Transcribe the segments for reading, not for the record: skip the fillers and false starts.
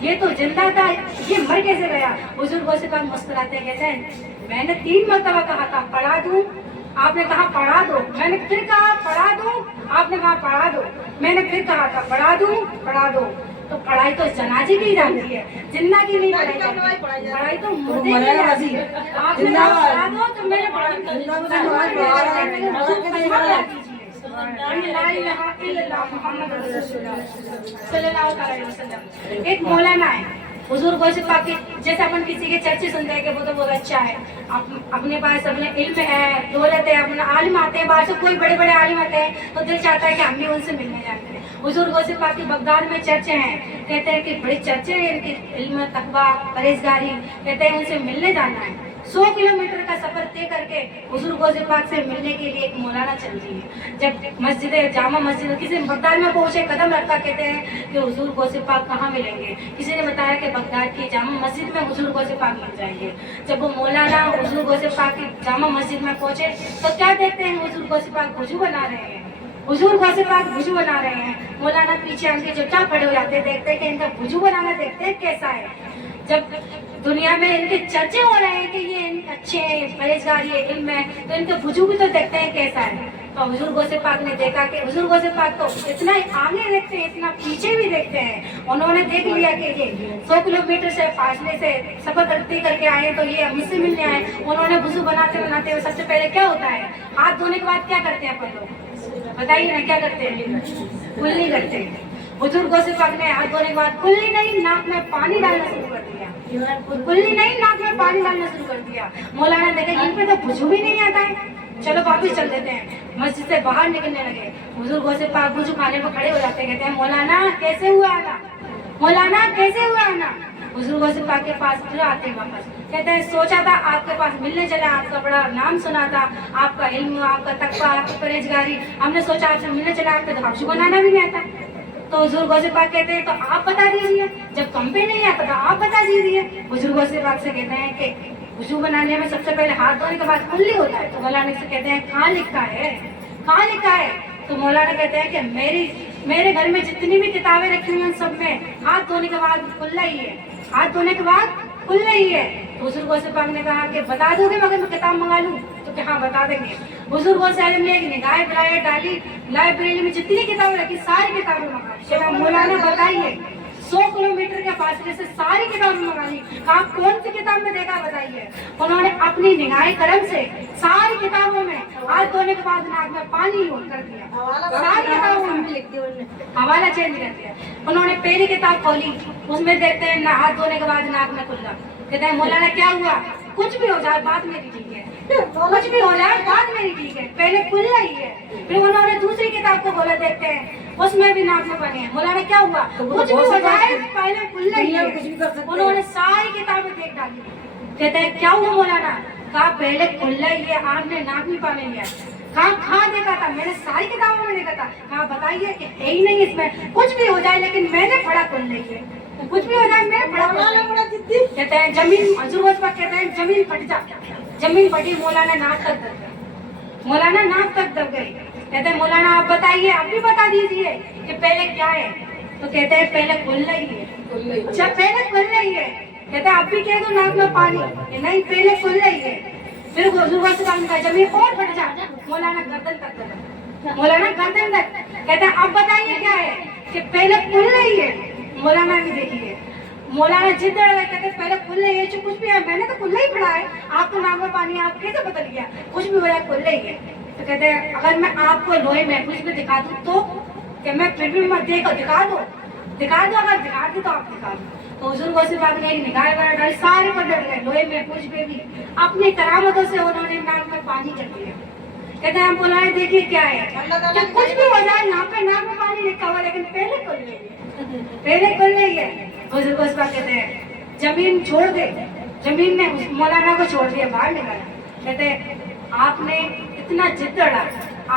یہ تو زندہ تھا, یہ مر کیسے گیا؟ حضور غوث پاک مسکراتے کہتے ہیں میں نے 3 مرتبہ کہا تھا پڑھا دوں, آپ نے کہا پڑھا دو, میں نے پھر کہا پڑھا دوں, آپ نے کہا پڑھا دو, میں نے پھر کہا تھا پڑھا دوں, پڑھا دو. تو پڑھائی تو جنازے کی جاتی ہے, زندہ کی نہیں پڑھائی جاتی, پڑھائی تو مردے کی جاتی ہے. آپ نے کہا پڑھا دو تو میں نے پڑھا دو. ایک مولانا ہے حضور غوث پاک کے, جیسے اپن کسی کے چرچے سنتے ہیں کہ وہ تو بہت اچھا ہے, اپنے پاس اپنے علم ہے, دولت ہے, اپنا عالم آتے ہیں باہر سے, کوئی بڑے بڑے عالم آتے ہیں تو دل چاہتا ہے کہ ہم بھی ان سے ملنے جاتے ہیں. حضور غوث پاک کے بغداد میں چرچے ہیں, کہتے ہیں کہ بڑے چرچے ہیں ان کے علم, تقویٰ, پرہیزگاری, کہتے ہیں ان سے ملنے جانا ہے. 100 کلومیٹر کا سفر طے کر کے حضور غوث پاک سے ملنے کے لیے ایک مولانا چل دیے. جب مسجد جامع مسجد کسی بغداد میں پہنچے, قدم رکھا, کہتے ہیں کہ حضور غوث پاک کہاں ملیں گے؟ کسی نے بتایا کہ بغداد کی جامع مسجد میں حضور غوث پاک مل جائیں گے. جب وہ مولانا حضور غوث پاک کی جامع مسجد میں پہنچے تو کیا دیکھتے ہیں؟ حضور غوث پاک وضو بنا رہے ہیں. حضور غوث پاک وضو بنا رہے ہیں. مولانا پیچھے ان کے چپچاپ کھڑے ہو جاتے ہیں, دیکھتے ہیں کہ ان کا وضو بنانا, دیکھتے ہیں کیسا ہے. جب دنیا میں ان کے چرچے ہو رہے ہیں کہ یہ اچھے پرہیزگار, یہ علم ہے, تو ان کا وضو بھی تو دیکھتے ہیں کیسا ہے. تو حضور غوث پاک نے دیکھا کہ حضور غوث پاک تو اتنا آگے دیکھتے ہیں, اتنا پیچھے بھی دیکھتے ہیں. انہوں نے دیکھ لیا کہ یہ 100 کلومیٹر سے فاصلے سے سفر کرتے کر کے آئے, تو یہ ہم سے ملنے آئے. انہوں نے وضو بناتے بناتے ہوئے سب سے پہلے کیا ہوتا ہے؟ ہاتھ دھونے کے بعد کیا کرتے ہیں اپن لوگ؟ بتائیے نا کیا کرتے ہیں؟ کلی کرتے ہیں. حضور غوث پاک نے ہاتھ دھونے کے بعد کلی نہیں, ناک میں پانی ڈالنا شروع کر دیا. کلی نہیں, ناک میں پانی ڈالنا شروع کر دیا. مولانا نے دیکھا ان پہ تو وضو بھی نہیں آتا ہے, چلو واپس چل دیتے ہیں. مسجد سے باہر نکلنے لگے. حضور غوث پاک وضو خانے پہ کھڑے ہو جاتے, کہتے ہیں مولانا کیسے ہوا آنا, مولانا کیسے ہوا آنا. حضور غوث پاک کے پاس پھر آتے واپس, کہتے ہیں سوچا تھا آپ کے پاس ملنے چلا, آپ کا بڑا نام سنا تھا, آپ کا علم, آپ کا تقویٰ, آپ کی پرہیزگاری, ہم نے سوچا آپ سے ملنے چلا, آپ کو وضو بنانا بھی نہیں آتا. تو حضور غوث پاک کہتے ہیں تو آپ بتا دیجیے, جب کم پہ نہیں آتا تو آپ بتا دیجیے. حضور غوث پاک سے کہتے ہیں کہ وضو بنانے میں سب سے پہلے ہاتھ دھونے کے بعد کلی ہوتا ہے. تو مولانا سے کہتے ہیں کہاں لکھا ہے, کہاں لکھا ہے؟ تو مولانا کہتے ہیں کہ میرے گھر میں جتنی بھی کتابیں رکھی ہوئی ہیں سب میں ہاتھ دھونے کے بعد کھلا ہی ہے, ہاتھ دھونے کے بعد کھلا ہی ہے. تو حضور غوث پاک نے کہا کہ بتا دو گے مگر میں کتاب منگا لوں؟ تو کہ ہاں بتا دیں گے. حضور غوث اعظم نے ایک نگاہ بلائے ڈالی, لائبریری میں جتنی کتابیں رکھی ساری کتابیں منگا لی. مولانا بتائیے 100 کلومیٹر کے فاصلے سے ساری کتابیں منگا لی. کہا کون سی کتاب میں دیکھا بتائیے. انہوں نے اپنی نگاہ کرم سے ساری کتابوں میں ہاتھ دھونے کے بعد ناک میں پانی کر دیا, ساری کتابوں میں حوالہ چینج کر دیا. انہوں نے پہلی کتاب کھولی, اس میں دیکھتے ہیں ہاتھ دھونے کے بعد ناک میں کھلا. کہتے ہیں مولانا کیا ہوا؟ کچھ بھی ہو جائے بات میری ٹھیک ہے, کچھ بھی ہو جائے بات میری ٹھیک ہے, پہلے کھلا ہی ہے. پھر انہوں نے دوسری کتاب کو کھولا, دیکھتے ہیں اس میں بھی ناک میں پانی ہے. مولانا کیا ہوا؟ کچھ بھی ہو جائے پہلے کھلا ہی ہے. انہوں نے ساری کتابیں دیکھ ڈالی. کہتے ہیں کیا ہوا مولانا؟ کہا پہلے کھلا ہی ہے, آپ نے ناک میں پانی لیا. کہاں دیکھا تھا؟ میں نے ساری کتابوں میں دیکھا تھا. کہا بتائیے کہ ہے ہی نہیں اس میں, کچھ بھی ہو جائے لیکن میں نے پڑھا کھل نہیں ہے, کچھ بھی ہو جائے میں نے پڑھا. کہتے ہیں زمین, حضور غوث پاک کہتے ہیں زمین پھٹ جا. زمین پھٹی, مولانا ناک تک دب گئے, مولانا ناک تک دب گئی. کہتے ہیں مولانا آپ بتائیے, آپ بھی بتا دیجیے کہ پہلے کیا ہے. تو کہتے ہیں پہلے کھلنا ہی ہے. اچھا پہلے کھلنا ہی ہے. کہتے ہیں آپ بھی کہہ دو ناک میں پانی, نہیں پہلے کھلنا ہی ہے. پھر حضور غوث پاک کا زمین اور پھٹ جا, مولانا گردن تک دب, مولانا گردن تک. کہتے ہیں اب بتائیے کیا ہے, کہ پہلے کھلنا ہی ہے. مولانا بھی دیکھیے, مولانا جد رہے, کہتے پہلے کھل رہی ہے, جو کچھ بھی ہے میں نے تو کھلا ہی پڑھا ہے, آپ کو ناک میں پانی آپ کیسے پتہ لیا؟ کچھ بھی ہو جائے کھل رہی ہے. تو کہتے ہیں اگر میں آپ کو لوہے محفوظ میں دکھا دوں تو, کہ میں پھر بھی مت دیکھو, دکھا دو, اگر دکھا دو تو آپ دکھا دو. تو حضور غوث پاک نے ایک نگاہ بنا ڈالی, سارے پر ڈر گئے. لوہے محفوظ پہ بھی اپنی کرامتوں سے انہوں نے ناک میں پانی کر دیا. کہتے ہیں ہم بلائے دیکھیے کیا ہے, کہ کچھ بھی ہو جائے یہاں پہ ناک میں پانی لکھا ہوا لیکن پہلے کھل رہی ہے, پہلے کھل رہی ہے. حضور غوث پاک کہتے ہیں زمین چھوڑ دے, زمین نے مولانا کو چھوڑ دیا, باہر نکالا. کہتے ہیں آپ نے اتنا جد لڑا,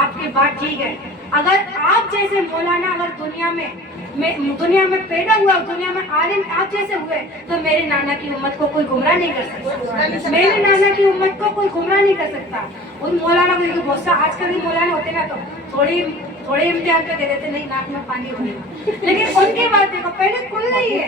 آپ کی بات ٹھیک ہے, اگر آپ جیسے مولانا اگر دنیا میں پیدا ہوا, دنیا میں عالم آپ جیسے ہوئے, تو میرے نانا کی امت کو کوئی گمراہ نہیں کر سکتا, میرے نانا کی امت کو کوئی گمراہ نہیں کر سکتا. ان مولانا کو بہت سا آج کل بھی مولانا ہوتے نا, تو تھوڑے امتحان پہ دے دیتے نہیں ناک میں پانی ہونے, لیکن ان کی بات دیکھو پہلے کھل رہی ہے,